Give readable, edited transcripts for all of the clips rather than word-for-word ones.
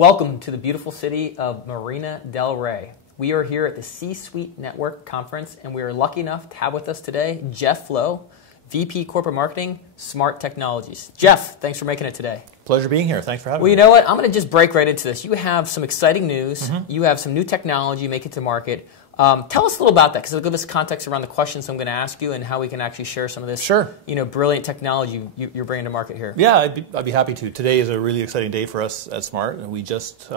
Welcome to the beautiful city of Marina del Rey. We are here at the C-Suite Network Conference, and we are lucky enough to have with us today Jeff Lowe, VP Corporate Marketing, Smart Technologies. Jeff, thanks for making it today. Pleasure being here. Thanks for having me. Well, you know what? I'm going to just break right into this. You have some exciting news. You have some new technology make it to market. Tell us a little about that, because it'll give us context around the questions I'm going to ask you and how we can actually share some of this brilliant technology you're bringing to market here. Yeah, I'd be happy to. Today is a really exciting day for us at Smart. We just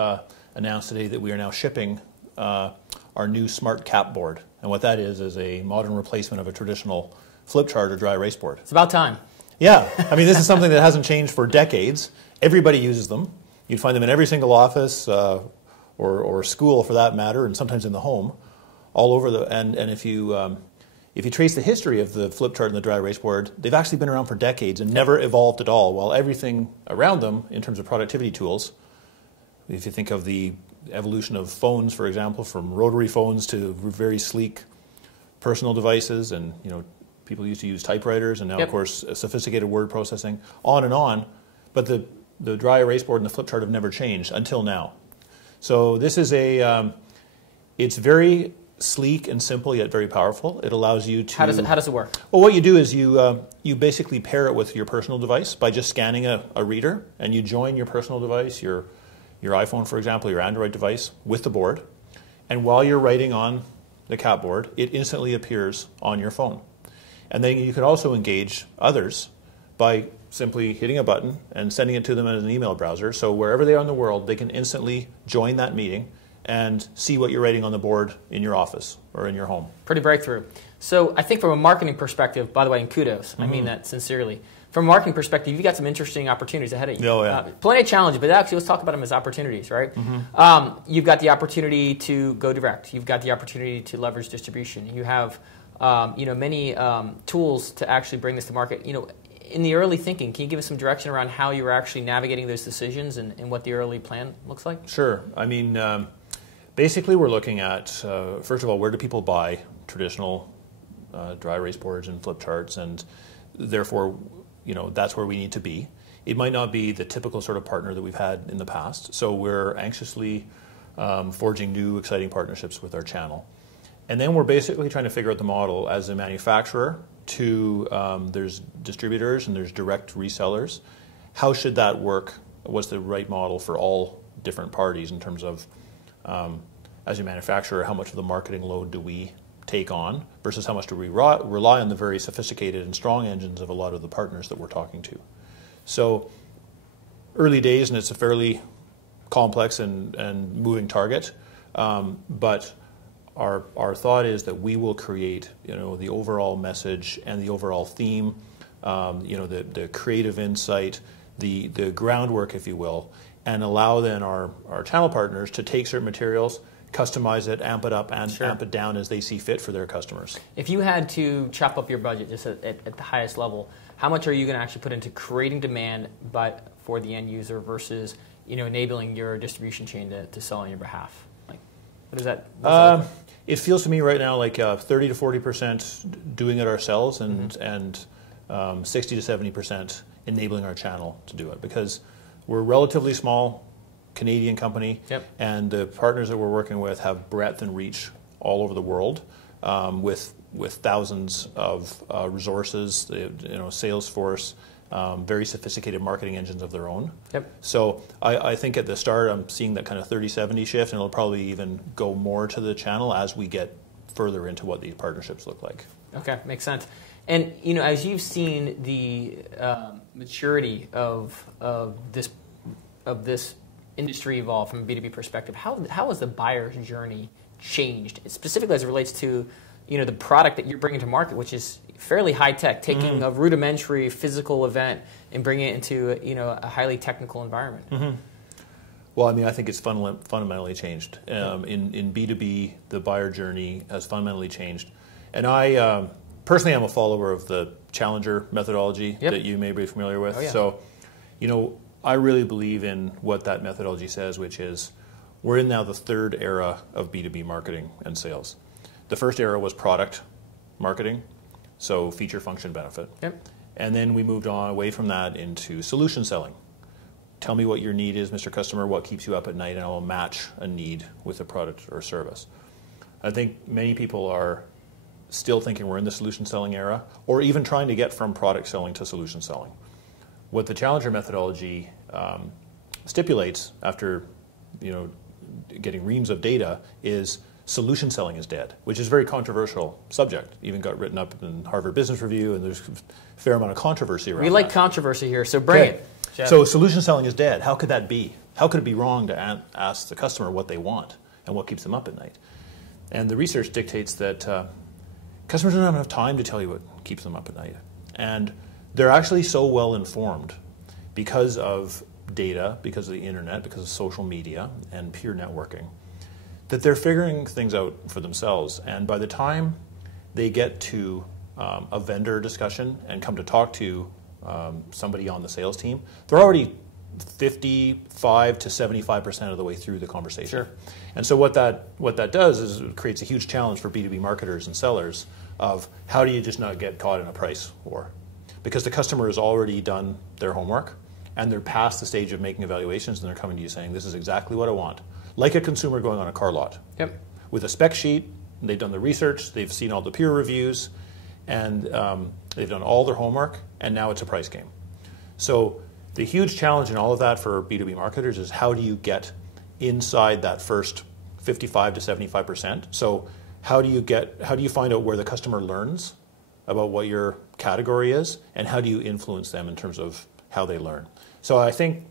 announced today that we are now shipping our new Smart Cap board. And what that is a modern replacement of a traditional flip chart or dry erase board. It's about time. Yeah. I mean, this is something that hasn't changed for decades. Everybody uses them. You'd find them in every single office or school, for that matter, and sometimes in the home. All over and if you trace the history of the flip chart and the dry erase board, they've actually been around for decades and never evolved at all, while everything around them in terms of productivity tools, if you think of the evolution of phones, for example, from rotary phones to very sleek personal devices, and people used to use typewriters, and now of course sophisticated word processing, on and on, but the dry erase board and the flip chart have never changed until now. So this is it's very sleek and simple, yet very powerful. It allows you to... How does it work? Well, what you do is you basically pair it with your personal device by just scanning a reader, and you join your personal device, your iPhone, for example, your Android device, with the board. And while you're writing on the cap board, it instantly appears on your phone. And then you can also engage others by simply hitting a button and sending it to them as an email browser. So wherever they are in the world, they can instantly join that meeting and see what you're writing on the board in your office or in your home. Pretty breakthrough. So I think from a marketing perspective, by the way, and kudos, I mean that sincerely. From a marketing perspective, you've got some interesting opportunities ahead of you. Oh, yeah. Plenty of challenges, but actually let's talk about them as opportunities, right? You've got the opportunity to go direct. You've got the opportunity to leverage distribution. You have many tools to actually bring this to market. In the early thinking, can you give us some direction around how you were actually navigating those decisions and what the early plan looks like? Sure. I mean, basically, we're looking at, first of all, where do people buy traditional dry erase boards and flip charts, and therefore, that's where we need to be. It might not be the typical sort of partner that we've had in the past, so we're anxiously forging new, exciting partnerships with our channel. And then we're basically trying to figure out the model as a manufacturer to, there's distributors and there's direct resellers. How should that work? What's the right model for all different parties in terms of, as a manufacturer, how much of the marketing load do we take on versus how much do we rely on the very sophisticated and strong engines of a lot of the partners that we're talking to. So early days, and it's a fairly complex and moving target, but our thought is that we will create the overall message and the overall theme, the creative insight, the groundwork, if you will, and allow then our channel partners to take certain materials, customize it, amp it up, and amp it down as they see fit for their customers. If you had to chop up your budget just at the highest level, how much are you going to actually put into creating demand for the end user versus enabling your distribution chain to sell on your behalf? Like, what does that? It feels to me right now like 30 to 40% doing it ourselves, and 60 to 70% enabling our channel to do it, because we're a relatively small Canadian company, and the partners that we're working with have breadth and reach all over the world, with thousands of resources, Salesforce, very sophisticated marketing engines of their own. So I think at the start I'm seeing that kind of 30-70 shift, and it'll probably even go more to the channel as we get further into what these partnerships look like. Okay, makes sense. And as you've seen the maturity of this industry evolve from a B2B perspective, how has the buyer's journey changed, specifically as it relates to the product that you're bringing to market, which is fairly high tech, taking a rudimentary physical event and bringing it into a highly technical environment? Well, I mean, I think it's fundamentally changed. In B2B, the buyer journey has fundamentally changed, and I personally am a follower of the Challenger methodology that you may be familiar with. So, I really believe in what that methodology says, which is we're in now the third era of B2B marketing and sales. The first era was product marketing, so feature, function, benefit. And then we moved on away from that into solution selling. tell me what your need is, Mr. Customer, what keeps you up at night, and I will match a need with a product or service. I think many people are still thinking we're in the solution selling era, or even trying to get from product selling to solution selling. What the Challenger methodology stipulates, after getting reams of data, is solution selling is dead, which is a very controversial subject. Even got written up in Harvard Business Review, and there's a fair amount of controversy around We like that. Controversy here, so bring it. Jeff. So solution selling is dead. How could that be? How could it be wrong to ask the customer what they want and what keeps them up at night? And the research dictates that customers don't have enough time to tell you what keeps them up at night. And they're actually so well informed because of data, because of the internet, because of social media and peer networking, that they're figuring things out for themselves. And by the time they get to a vendor discussion and come to talk to somebody on the sales team, they're already 55 to 75% of the way through the conversation. Sure. And so what that does is it creates a huge challenge for B2B marketers and sellers of how do you just not get caught in a price war? Because the customer has already done their homework and they're past the stage of making evaluations, and they're coming to you saying, this is exactly what I want. Like a consumer going on a car lot. Yep. With a spec sheet, they've done the research, they've seen all the peer reviews, and they've done all their homework, and now it's a price game. So the huge challenge in all of that for B2B marketers is how do you get inside that first 55 to 75%? So how do you find out where the customer learns about what your category is, and how do you influence them in terms of how they learn? So I think,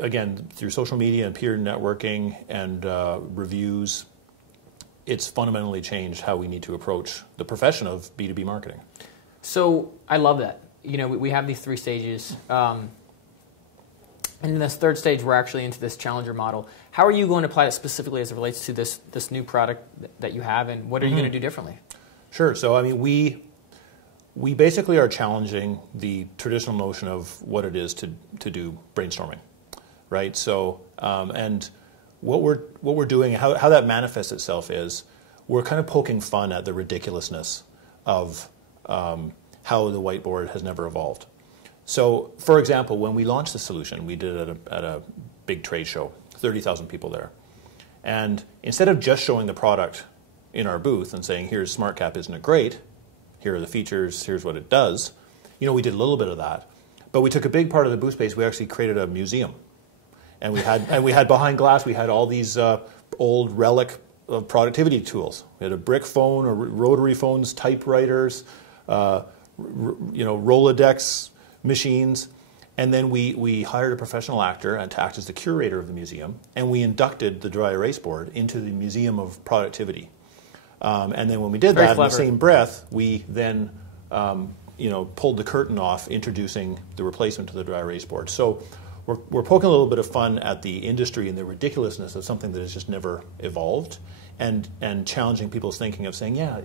again, through social media and peer networking and reviews, it's fundamentally changed how we need to approach the profession of B2B marketing. So I love that. We have these 3 stages. And in this 3rd stage, we're actually into this Challenger model. How are you going to apply it specifically as it relates to this new product that you have, and what are you going to do differently? Sure. So, I mean, we basically are challenging the traditional notion of what it is to do brainstorming, right? So, and what we're doing, how that manifests itself is we're kind of poking fun at the ridiculousness of how the whiteboard has never evolved. So, for example, when we launched the solution, we did it at a big trade show, 30,000 people there. And instead of just showing the product in our booth and saying, here's SmartCap, isn't it great? Here are the features, here's what it does. We did a little bit of that. But we took a big part of the booth space, we actually created a museum. And we had behind glass, we had all these old relic of productivity tools. We had a brick phone, or rotary phones, typewriters, Rolodex machines. And then we hired a professional actor to act as the curator of the museum, and we inducted the dry erase board into the Museum of Productivity. And then when we did that, in the same breath, we then pulled the curtain off, introducing the replacement to the dry erase board. So we're poking a little bit of fun at the industry and the ridiculousness of something that has just never evolved, and challenging people's thinking of saying, yeah,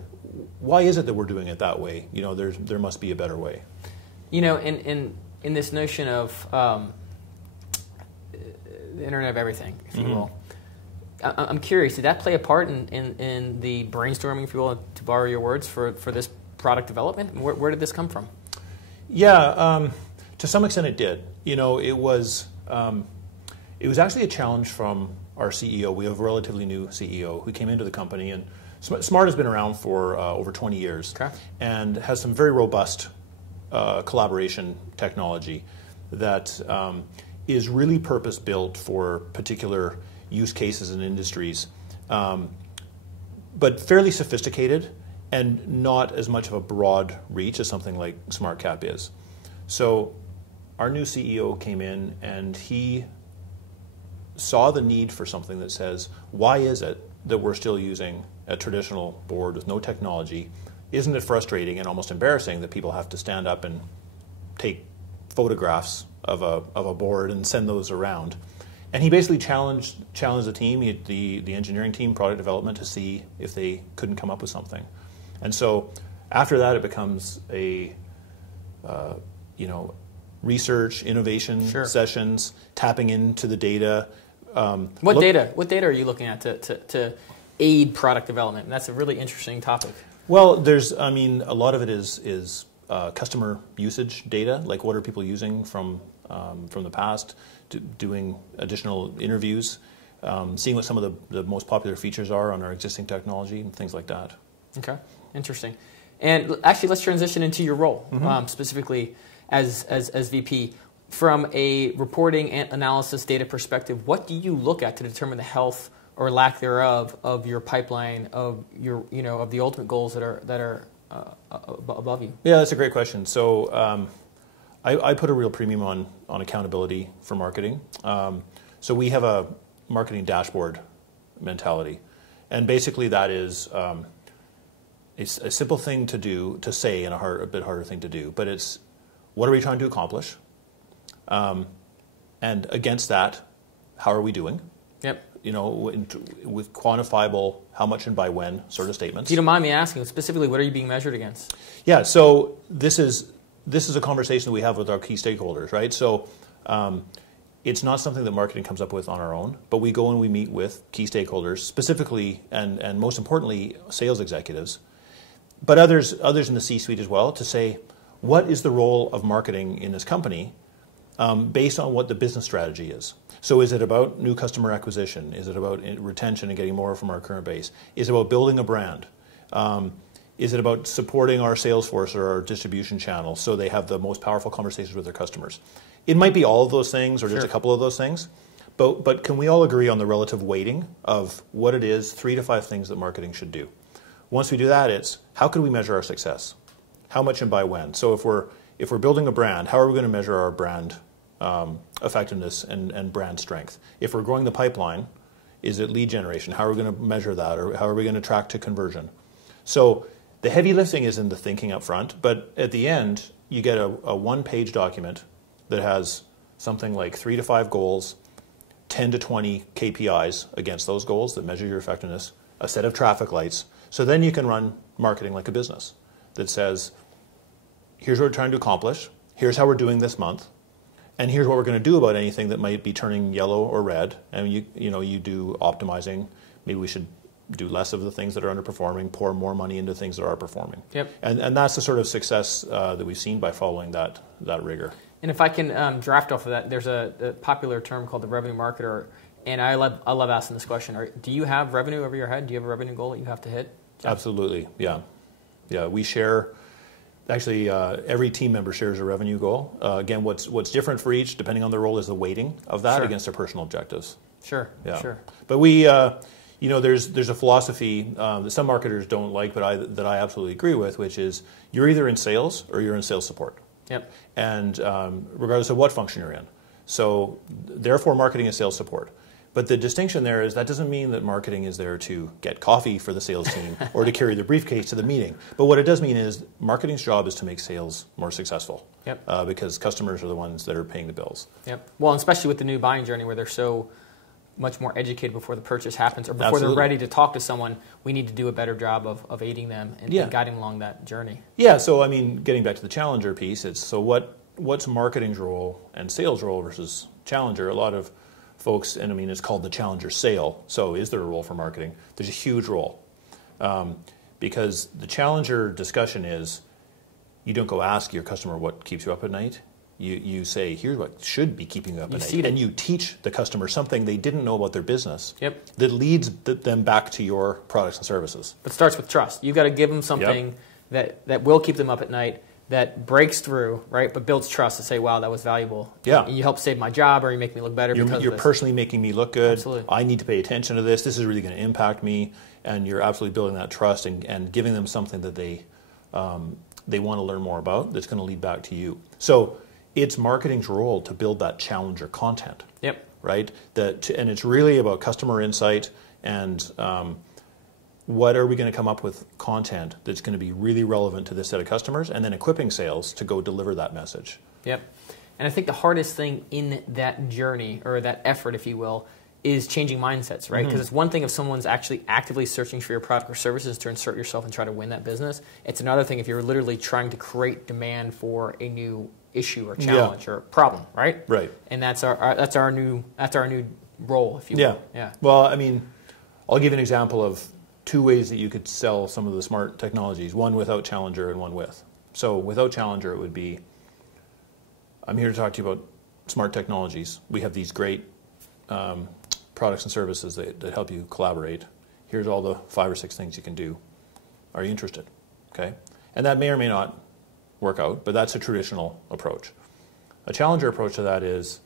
why is it that we're doing it that way? There must be a better way. In this notion of the Internet of Everything, if you will, I'm curious, did that play a part in the brainstorming, if you will, to borrow your words, for this product development? Where did this come from? Yeah, to some extent it did. It was actually a challenge from our CEO. We have a relatively new CEO who came into the company, and Smart has been around for over 20 years, okay, and has some very robust collaboration technology that is really purpose-built for particular use cases and industries, but fairly sophisticated and not as much of a broad reach as something like SmartCap is. So our new CEO came in and he saw the need for something that says, why is it that we're still using a traditional board with no technology? Isn't it frustrating and almost embarrassing that people have to stand up and take photographs of a board and send those around? And he basically challenged the team, the engineering team, product development, to see if they couldn't come up with something. And so after that, it becomes a research, innovation sessions, tapping into the data. What data are you looking at to aid product development? And that's a really interesting topic. Well, a lot of it is customer usage data, like what are people using from from the past, doing additional interviews, seeing what some of the most popular features are on our existing technology and things like that. Okay, interesting. And actually, let's transition into your role, specifically as VP. From a reporting and analysis data perspective, what do you look at to determine the health or lack thereof of your pipeline, of your of the ultimate goals that are above you? Yeah, that's a great question. So I put a real premium on accountability for marketing. So we have a marketing dashboard mentality, and basically that is it's a simple thing to say and a bit harder thing to do. But it's, what are we trying to accomplish? And against that, how are we doing? Yep. With quantifiable how much and by when sort of statements. If you don't mind me asking, specifically, what are you being measured against? Yeah, so this is a conversation that we have with our key stakeholders, right? So it's not something that marketing comes up with on our own, but we go and we meet with key stakeholders, specifically and most importantly, sales executives, but others in the C-suite as well, to say, what is the role of marketing in this company based on what the business strategy is? So is it about new customer acquisition? Is it about retention and getting more from our current base? Is it about building a brand? Is it about supporting our sales force or our distribution channel so they have the most powerful conversations with their customers? It might be all of those things or just a couple of those things, but can we all agree on the relative weighting of what it is, 3 to 5 things that marketing should do? Once we do that, it's how can we measure our success? How much and by when? So if we're building a brand, how are we going to measure our brand effectiveness and brand strength? If we're growing the pipeline, is it lead generation? How are we going to measure that? Or how are we going to track to conversion? So the heavy lifting is in the thinking up front, but at the end, you get a one-page document that has something like 3 to 5 goals, 10 to 20 KPIs against those goals that measure your effectiveness, a set of traffic lights. So then you can run marketing like a business that says, here's what we're trying to accomplish, here's how we're doing this month, and here's what we're going to do about anything that might be turning yellow or red. And you do optimizing. Maybe we should do less of the things that are underperforming, pour more money into things that are performing. Yep. And that's the sort of success that we've seen by following that rigor. And if I can draft off of that, there's a popular term called the revenue marketer, and I love asking this question. Do you have revenue over your head? Do you have a revenue goal that you have to hit? Absolutely, yeah. We share. Actually, every team member shares a revenue goal. Again, what's different for each, depending on their role, is the weighting of that against their personal objectives. Sure. But we, there's a philosophy that some marketers don't like, but that I absolutely agree with, which is you're either in sales or you're in sales support. Yep. And regardless of what function you're in. So therefore, marketing is sales support. But the distinction there is that doesn't mean that marketing is there to get coffee for the sales team or to carry the briefcase to the meeting. But what it does mean is marketing's job is to make sales more successful. Yep. Because customers are the ones that are paying the bills. Yep. Well, and especially with the new buying journey where they're so much more educated before the purchase happens or before they're ready to talk to someone, we need to do a better job of aiding them and guiding them along that journey. Yeah, so I mean, getting back to the challenger piece, it's so what's marketing's role and sales role versus challenger? A lot of folks, and I mean, it's called the challenger sale. So is there a role for marketing? There's a huge role. Because the challenger discussion is, you don't go ask your customer what keeps you up at night. You say, here's what should be keeping you up at night. And you teach the customer something they didn't know about their business that leads them back to your products and services. But it starts with trust. You've got to give them something that will keep them up at night, that breaks through, right, but builds trust to say, wow, that was valuable. Yeah. You help save my job or you make me look better because you're of this. Personally making me look good. Absolutely. I need to pay attention to this. This is really going to impact me. And you're absolutely building that trust and giving them something that they want to learn more about that's going to lead back to you. So it's marketing's role to build that challenger content. Yep. Right? And it's really about customer insight and what are we going to come up with content that's going to be really relevant to this set of customers, and then equipping sales to go deliver that message. Yep. And I think the hardest thing in that journey, or that effort, if you will, is changing mindsets, right? Because it's one thing if someone's actually actively searching for your product or services to insert yourself and try to win that business. It's another thing if you're literally trying to create demand for a new issue or challenge or problem, right? Right. And that's our new role, if you will. Yeah. Well, I mean, I'll give you an example of 2 ways that you could sell some of the smart technologies, one without challenger and one with. So without challenger, it would be, I'm here to talk to you about smart technologies. We have these great products and services that help you collaborate. Here's all the 5 or 6 things you can do. Are you interested? Okay, and that may or may not work out, but that's a traditional approach. A challenger approach to that is,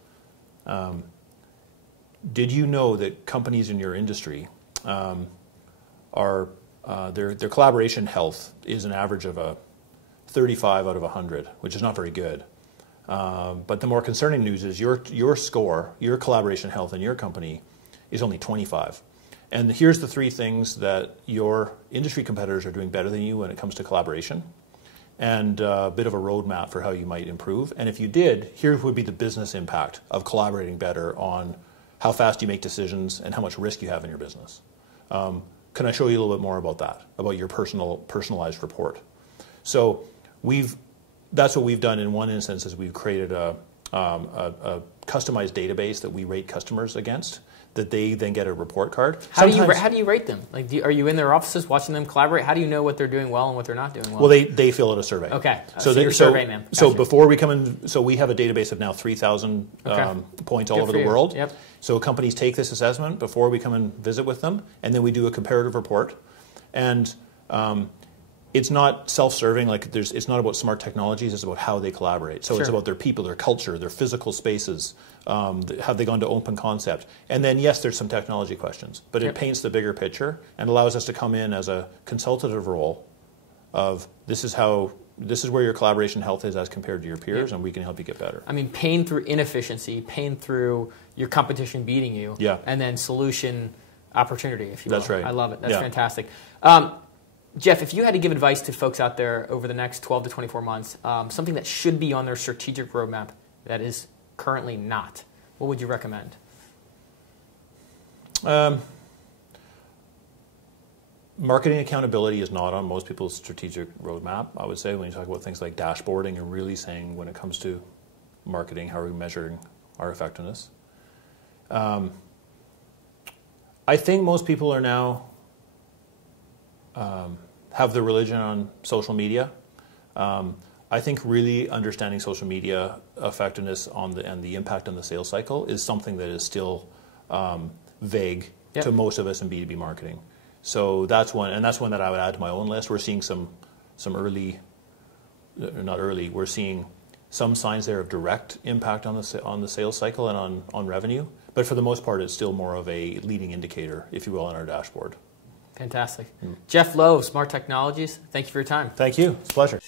did you know that companies in your industry are their collaboration health is an average of a 35 out of 100, which is not very good. But the more concerning news is your score, your collaboration health in your company is only 25. And here's the 3 things that your industry competitors are doing better than you when it comes to collaboration, and a bit of a roadmap for how you might improve. And if you did, here would be the business impact of collaborating better on how fast you make decisions and how much risk you have in your business. Can I show you a little bit more about that, about your personalized report? So that's what we've done in one instance is we've created a customized database that we rate customers against, that they then get a report card. How do you rate them? Like, are you in their offices watching them collaborate? How do you know what they're doing well and what they're not doing well? Well, they fill out a survey. Okay, so you're survey man. Gotcha. So before we come in, so we have a database of now 3,000 points all over the world. Yep. So companies take this assessment before we come and visit with them, and then we do a comparative report. And it's not self-serving, like it's not about smart technologies, it's about how they collaborate. So It's about their people, their culture, their physical spaces, have they gone to open concept? And then yes, there's some technology questions, but it paints the bigger picture and allows us to come in as a consultative role of this is where your collaboration health is as compared to your peers, and we can help you get better. I mean, pain through inefficiency, pain through your competition beating you, and then solution opportunity, if you will. That's right. I love it. That's fantastic. Jeff, if you had to give advice to folks out there over the next 12 to 24 months, something that should be on their strategic roadmap that is currently not, what would you recommend? Marketing accountability is not on most people's strategic roadmap, I would say, when you talk about things like dashboarding and really saying when it comes to marketing, how are we measuring our effectiveness. I think most people are now have their religion on social media. I think really understanding social media effectiveness and the impact on the sales cycle is something that is still vague to most of us in B2B marketing. So that's one, and that's one that I would add to my own list. We're seeing some early, not early. We're seeing some signs there of direct impact on the sales cycle and on revenue. But for the most part, it's still more of a leading indicator, if you will, on our dashboard. Fantastic. Jeff Lowe, Smart Technologies, thank you for your time. Thank you. It's a pleasure.